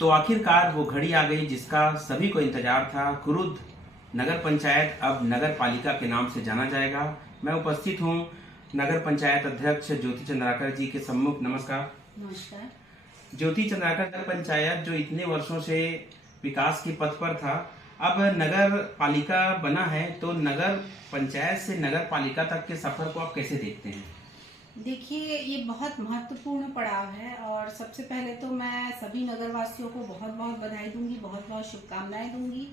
तो आखिरकार वो घड़ी आ गई जिसका सभी को इंतजार था। कुरुद नगर पंचायत अब नगर पालिका के नाम से जाना जाएगा। मैं उपस्थित हूँ नगर पंचायत अध्यक्ष ज्योति चंद्राकर जी के सम्मुख। नमस्कार। नमस्कार। ज्योति चंद्राकर, नगर पंचायत जो इतने वर्षों से विकास के पथ पर था, अब नगर पालिका बना है, तो नगर पंचायत से नगर पालिका तक के सफर को आप कैसे देखते हैं? देखिए, ये बहुत महत्वपूर्ण पड़ाव है और सबसे पहले तो मैं सभी नगरवासियों को बहुत बहुत बधाई दूंगी, बहुत बहुत शुभकामनाएं दूंगी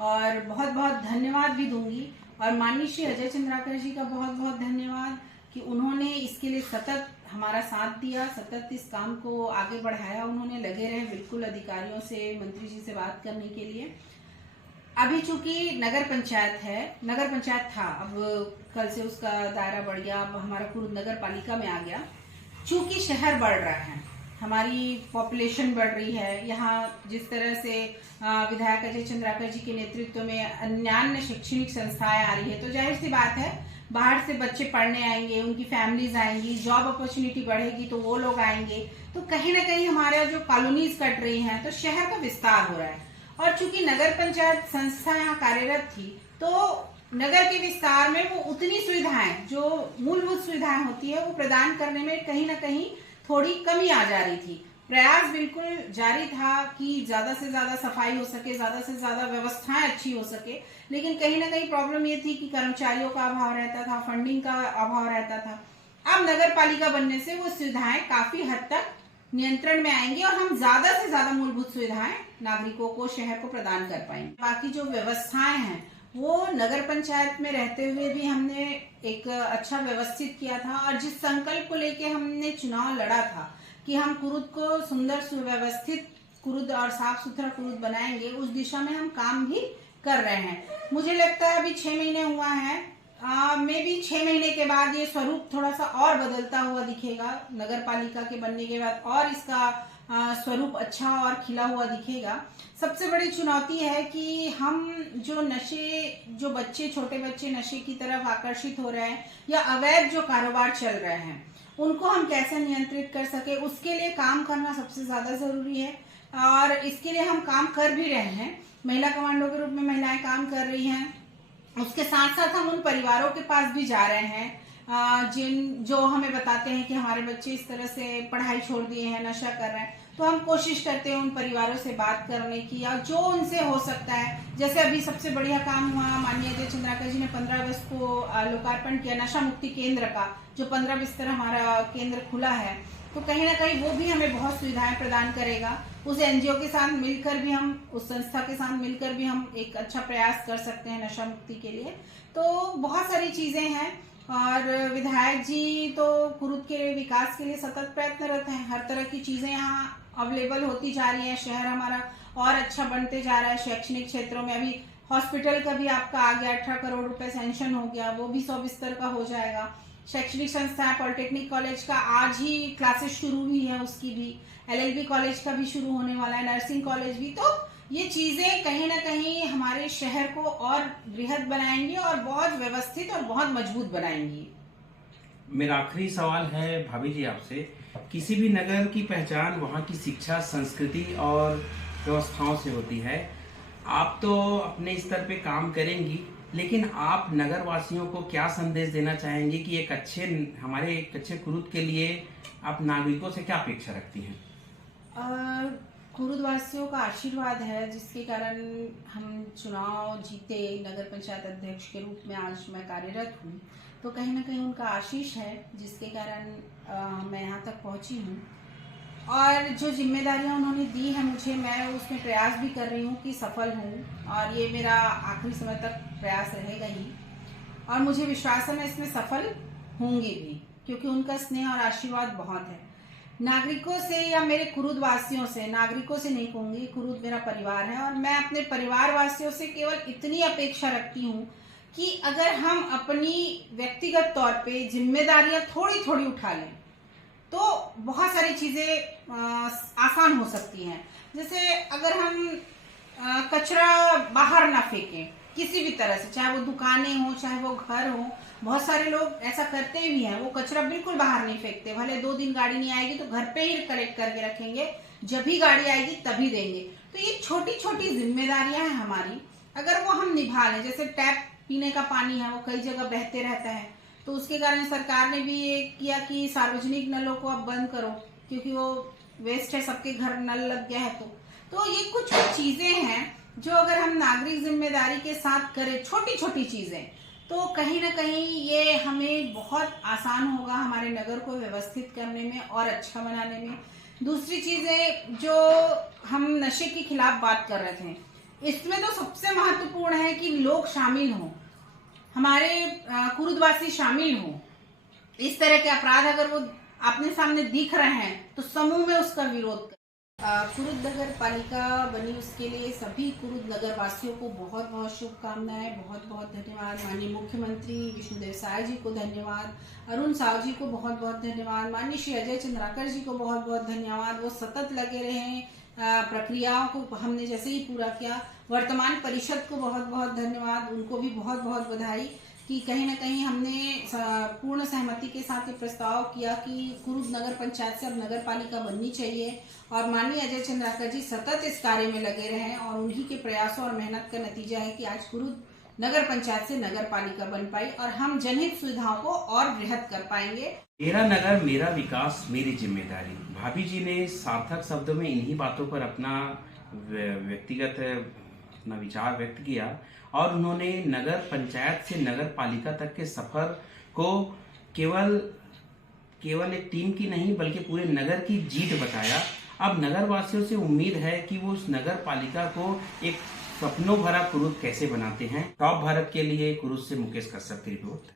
और बहुत बहुत धन्यवाद भी दूंगी। और माननीय श्री अजय चंद्राकर जी का बहुत बहुत धन्यवाद कि उन्होंने इसके लिए सतत हमारा साथ दिया, सतत इस काम को आगे बढ़ाया। उन्होंने लगे रहे बिल्कुल अधिकारियों से, मंत्री जी से बात करने के लिए। अभी चूंकि नगर पंचायत है, नगर पंचायत था, अब कल से उसका दायरा बढ़ गया, अब हमारा कुरुद नगर पालिका में आ गया। चूंकि शहर बढ़ रहा है, हमारी पॉपुलेशन बढ़ रही है, यहाँ जिस तरह से विधायक अजय चंद्राकर जी के नेतृत्व में अन्य शैक्षणिक संस्थाएं आ रही है, तो जाहिर सी बात है बाहर से बच्चे पढ़ने आएंगे, उनकी फैमिलीज आएंगी, जॉब अपॉर्चुनिटी बढ़ेगी तो वो लोग आएंगे, तो कहीं ना कहीं हमारे जो कॉलोनीज कट रही हैं, तो शहर का विस्तार हो रहा है। और चूंकि नगर पंचायत संस्था यहाँ कार्यरत थी, तो नगर के विस्तार में वो उतनी सुविधाएं, जो मूलभूत सुविधाएं होती है, वो प्रदान करने में कहीं ना कहीं थोड़ी कमी आ जा रही थी। प्रयास बिल्कुल जारी था कि ज्यादा से ज्यादा सफाई हो सके, ज्यादा से ज्यादा व्यवस्थाएं अच्छी हो सके, लेकिन कहीं ना कहीं प्रॉब्लम ये थी कि कर्मचारियों का अभाव रहता था, फंडिंग का अभाव रहता था। अब नगर पालिका बनने से वो सुविधाएं काफी हद तक नियंत्रण में आएंगी और हम ज्यादा से ज्यादा मूलभूत सुविधाएं नागरिकों को, शहर को प्रदान कर पाएंगे। बाकी जो व्यवस्थाएं हैं वो नगर पंचायत में रहते हुए भी हमने एक अच्छा व्यवस्थित किया था और जिस संकल्प को लेके हमने चुनाव लड़ा था कि हम कुरुद को सुंदर सुव्यवस्थित कुरुद और साफ सुथरा कुरुद बनाएंगे, उस दिशा में हम काम भी कर रहे हैं। मुझे लगता है अभी 6 महीने हुआ है, मे भी 6 महीने के बाद ये स्वरूप थोड़ा सा और बदलता हुआ दिखेगा। नगर पालिका के बनने के बाद और इसका स्वरूप अच्छा और खिला हुआ दिखेगा। सबसे बड़ी चुनौती है कि हम जो बच्चे, छोटे बच्चे नशे की तरफ आकर्षित हो रहे हैं या अवैध जो कारोबार चल रहे हैं, उनको हम कैसे नियंत्रित कर सके, उसके लिए काम करना सबसे ज्यादा जरूरी है और इसके लिए हम काम कर भी रहे हैं। महिला कमांडो के रूप में महिलाएं काम कर रही हैं। उसके साथ साथ हम उन परिवारों के पास भी जा रहे हैं जो हमें बताते हैं कि हमारे बच्चे इस तरह से पढ़ाई छोड़ दिए हैं, नशा कर रहे हैं, तो हम कोशिश करते हैं उन परिवारों से बात करने की या जो उनसे हो सकता है। जैसे अभी सबसे बढ़िया काम हुआ, माननीय अजय चंद्राकर जी ने 15 अगस्त को लोकार्पण किया नशा मुक्ति केंद्र का, जो 15 बिस्तर हमारा केंद्र खुला है, तो कहीं ना कहीं वो भी हमें बहुत सुविधाएं प्रदान करेगा। उस एनजीओ के साथ मिलकर भी हम, उस संस्था के साथ मिलकर भी हम एक अच्छा प्रयास कर सकते हैं नशा मुक्ति के लिए। तो बहुत सारी चीजें हैं और विधायक जी तो कुरुद के विकास के लिए सतत प्रयत्नरत हैं। हर तरह की चीजें यहाँ अवेलेबल होती जा रही है, शहर हमारा और अच्छा बनते जा रहा है। शैक्षणिक क्षेत्रों में अभी हॉस्पिटल का भी आपका आ गया, 18 करोड़ रुपए सैंक्शन हो गया, वो भी 100 बिस्तर का हो जाएगा। शैक्षणिक संस्थाएं, पॉलिटेक्निक कॉलेज का आज ही क्लासेस शुरू हुई है, उसकी भी, एलएलबी कॉलेज का भी शुरू होने वाला है, नर्सिंग कॉलेज भी। तो ये चीजें कहीं ना कहीं हमारे शहर को और बृहद बनाएंगी और बहुत व्यवस्थित और बहुत मजबूत बनाएंगी। मेरा आखिरी सवाल है भाभी जी आपसे, किसी भी नगर की पहचान वहाँ की शिक्षा, संस्कृति और व्यवस्थाओं से होती है। आप तो अपने स्तर पे काम करेंगी, लेकिन आप नगर वासियों को क्या संदेश देना चाहेंगे कि हमारे एक अच्छे कुरुद के लिए आप नागरिकों से क्या अपेक्षा रखती हैं? कुरुद वासियों का आशीर्वाद है जिसके कारण हम चुनाव जीते, नगर पंचायत अध्यक्ष के रूप में आज मैं कार्यरत हूँ। तो कहीं ना कहीं उनका आशीष है जिसके कारण मैं यहाँ तक पहुँची हूँ और जो जिम्मेदारियाँ उन्होंने दी है मुझे, मैं उसमें प्रयास भी कर रही हूँ कि सफल हूँ और ये मेरा आखिरी समय तक प्रयास रहेगा ही और मुझे विश्वास है मैं इसमें सफल होंगी भी, क्योंकि उनका स्नेह और आशीर्वाद बहुत है। नागरिकों से या मेरे कुरुद वासियों से, नागरिकों से नहीं कहूंगी, कुरुद मेरा परिवार है और मैं अपने परिवार वासियों से केवल इतनी अपेक्षा रखती हूँ कि अगर हम अपनी व्यक्तिगत तौर पे जिम्मेदारियां थोड़ी थोड़ी उठा लें तो बहुत सारी चीजें आसान हो सकती हैं। जैसे अगर हम कचरा बाहर ना फेंकें किसी भी तरह से, चाहे वो दुकानें हो चाहे वो घर हो, बहुत सारे लोग ऐसा करते भी हैं, वो कचरा बिल्कुल बाहर नहीं फेंकते, भले 2 दिन गाड़ी नहीं आएगी तो घर पे ही कलेक्ट करके रखेंगे, जब भी गाड़ी आएगी तभी देंगे। तो ये छोटी छोटी जिम्मेदारियां हैं हमारी, अगर वो हम निभा लें। जैसे टैप पीने का पानी है, वो कई जगह बहते रहता है, तो उसके कारण सरकार ने भी ये किया कि सार्वजनिक नलों को अब बंद करो, क्योंकि वो वेस्ट है, सबके घर नल लग गया है। तो ये कुछ चीजें हैं जो अगर हम नागरिक जिम्मेदारी के साथ करें, छोटी छोटी चीजें, तो कहीं ना कहीं ये हमें बहुत आसान होगा हमारे नगर को व्यवस्थित करने में और अच्छा बनाने में। दूसरी चीजें जो हम नशे के खिलाफ बात कर रहे थे, इसमें तो सबसे महत्वपूर्ण है कि लोग शामिल हों, हमारे कुरुदवासी शामिल हों। इस तरह के अपराध अगर वो अपने सामने दिख रहे हैं तो समूह में उसका विरोध करें। कुरुद नगर पालिका बनी, उसके लिए सभी कुरुद नगर वासियों को बहुत बहुत शुभकामनाएं, बहुत बहुत धन्यवाद। माननीय मुख्यमंत्री विष्णुदेव साय जी को धन्यवाद, अरुण साव जी को बहुत बहुत धन्यवाद, माननीय श्री अजय चंद्राकर जी को बहुत बहुत धन्यवाद। वो सतत लगे रहे, प्रक्रियाओं को हमने जैसे ही पूरा किया। वर्तमान परिषद को बहुत बहुत धन्यवाद, उनको भी बहुत बहुत बधाई कि कहीं ना कहीं हमने पूर्ण सहमति के साथ ये प्रस्ताव किया कि कुरुद नगर पंचायत से अब नगर पालिका बननी चाहिए। और माननीय अजय चंद्राकर जी सतत इस कार्य में लगे रहे हैं और उन्हीं के प्रयासों और मेहनत का नतीजा है कि आज कुरुद नगर पंचायत से नगर पालिका बन पाई और हम जनहित सुविधाओं को और बृहद कर पाएंगे। मेरा नगर मेरा विकास मेरी जिम्मेदारी, भाभी जी ने सार्थक शब्दों में इन्हीं बातों पर अपना व्यक्तिगत अपना विचार व्यक्त किया और उन्होंने नगर पंचायत से नगर पालिका तक के सफर को केवल एक टीम की नहीं बल्कि पूरे नगर की जीत बताया। अब नगर वासियों से उम्मीद है कि वो उस नगर पालिका को एक सपनों भरा कुरुद कैसे बनाते हैं। टॉप भारत के लिए कुरुद से मुकेश कश्यप की रिपोर्ट।